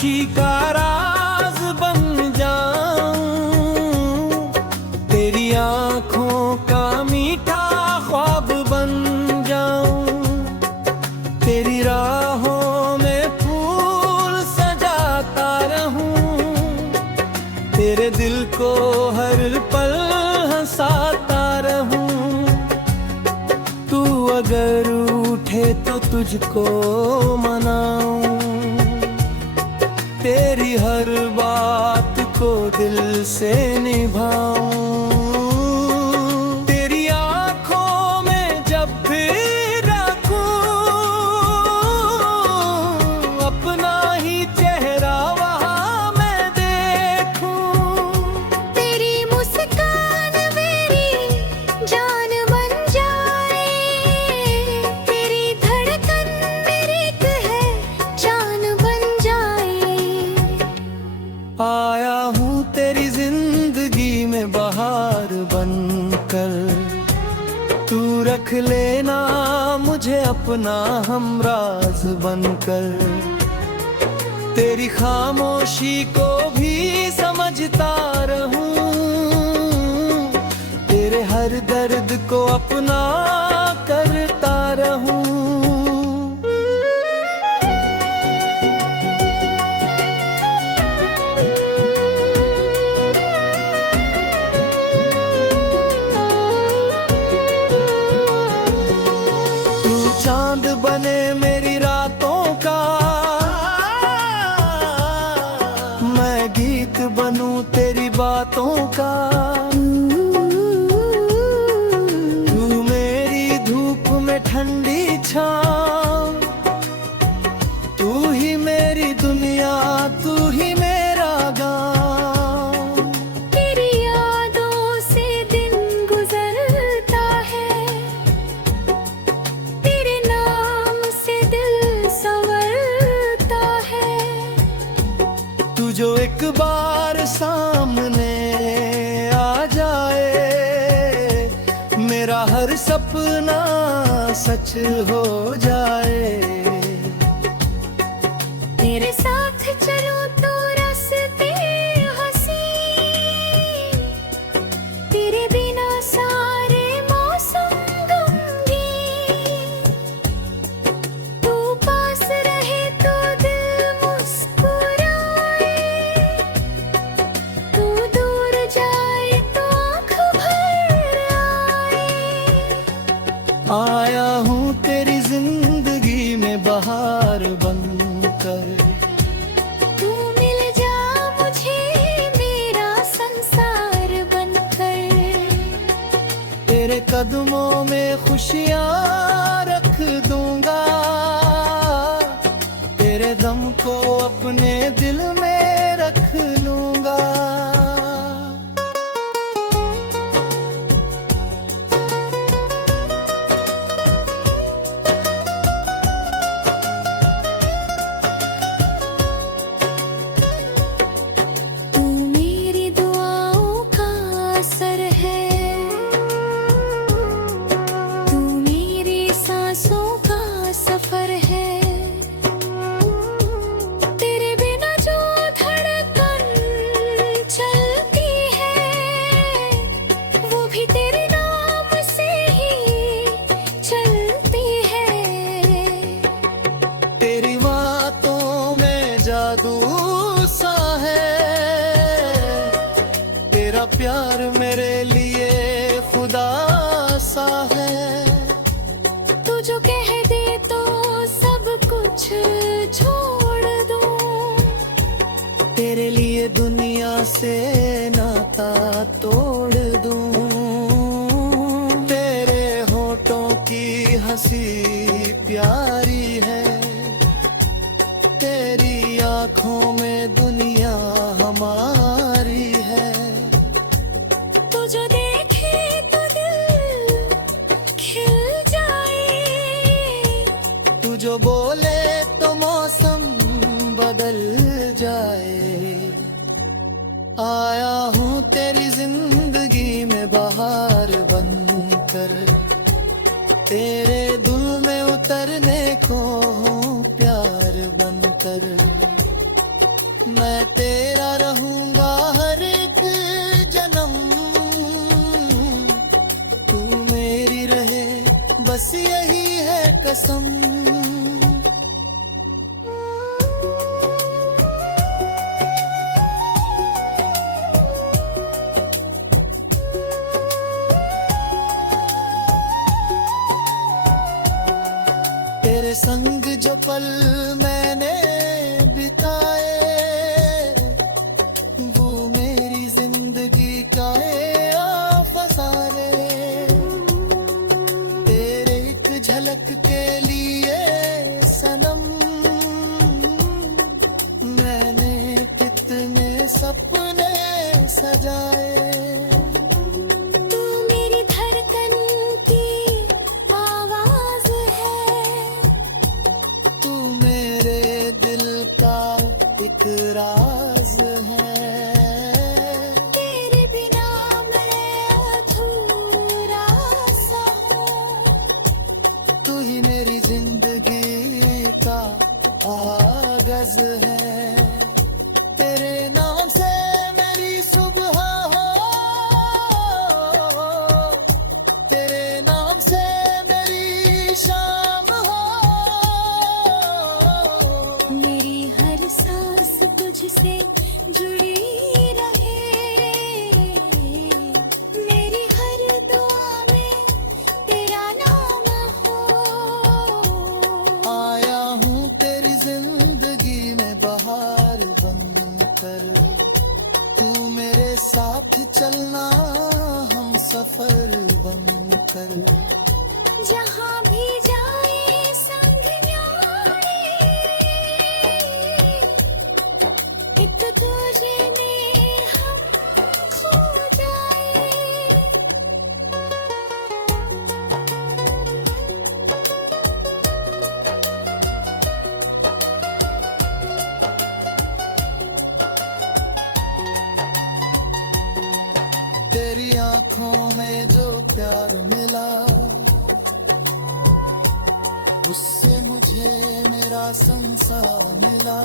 खुशी का राज बन जाऊं, तेरी आंखों का मीठा ख्वाब बन जाऊं, तेरी राहों में फूल सजाता रहूं, तेरे दिल को हर पल हंसाता रहूं। तू अगर उठे तो तुझको मनाऊं, तेरी हर बात को दिल से निभाऊं, तेरी आंखों में जब भी रखूं अपना ही चेहरा वहां मैं देखूं। तेरी मुस्कान मेरी जान बन जाए, तेरी धड़कन मेरी पहचान बन जाए। आया हूँ तेरी जिंदगी में बहार बनकर, तू रख लेना मुझे अपना हमराज बनकर, तेरी खामोशी को भी समझता रहूं, तेरे हर दर्द को अपना करता रहूं। चांद बने मेरी रातों का, मैं गीत बनूं तेरी बातों का, तू मेरी धूप में ठंडी छाँव, तू ही मेरी दुनिया, तू ही मेरा गाँव। तेरी यादों से दिन गुजरता है, तेरे नाम से दिल संवरता है। तू जो एक बार सामने आ जाए, मेरा हर सपना सच हो जाए। तेरे साथ चलूं तो रास्ते हंसी, तेरे बिना सारे मौसम गमगीन, तू पास रहे तो दिल मुस्कुराए, तू दूर जाए तो आँख भर आए। आया हूँ तेरी जिंदगी में बहार बनकर, तू मिल जा मुझे मेरा संसार बनकर, तेरे कदमों में खुशियाँ रख दूंगा, तेरे दम को अपने दिल में रख लूंगा। तू मेरी दुआओं का असर है, तू मेरी सांसों का सफर है, तेरे बिना जो धड़कन चलती है, वो भी तेरे नाम से ही चलती है। तेरी बातों में जादू सा है, तेरा प्यार मेरे लिए खुदा सा है। तू जो कह दे तो सब कुछ छोड़ दूं, तेरे लिए दुनिया से नाता तोड़ दूं, तेरे होठों की हंसी प्यारी है, तेरी आंखों में दुनिया हमारी है। तू जो देखे तो दिल खिल जाए, तू जो बोले तो मौसम बदल जाए। आया हूँ तेरी जिंदगी में बहार बनकर, तेरे दिल में उतरने को हूँ प्यार बनकर, मैं तेरा रहूंगा हर एक जन्म, तू मेरी रहे बस यही है कसम। तेरे संग जो पल मैंने बिताए, वो मेरी जिंदगी का फसारे। तेरे एक झलक के लिए सनम, मैंने कितने सपने सजाए। एक राज है, तेरे बिना मैं अधूरा सा हूँ। तू ही मेरी जिंदगी का आगाज है। तेरे नाम से मेरी सुबह हो, तेरे नाम से मेरी शाम हो। मेरी हर सांस तुझसे जुड़ी रहे, मेरी हर दुआ में तेरा नाम हो। आया हूँ तेरी जिंदगी में बहार बनकर, तू मेरे साथ चलना हम सफर बनकर। जहाँ भी जाए संग न्यारे, एक दूजे में हम खो जाए। तेरी आंखों में जो प्यार मिला, उससे मुझे मेरा संसार मिला।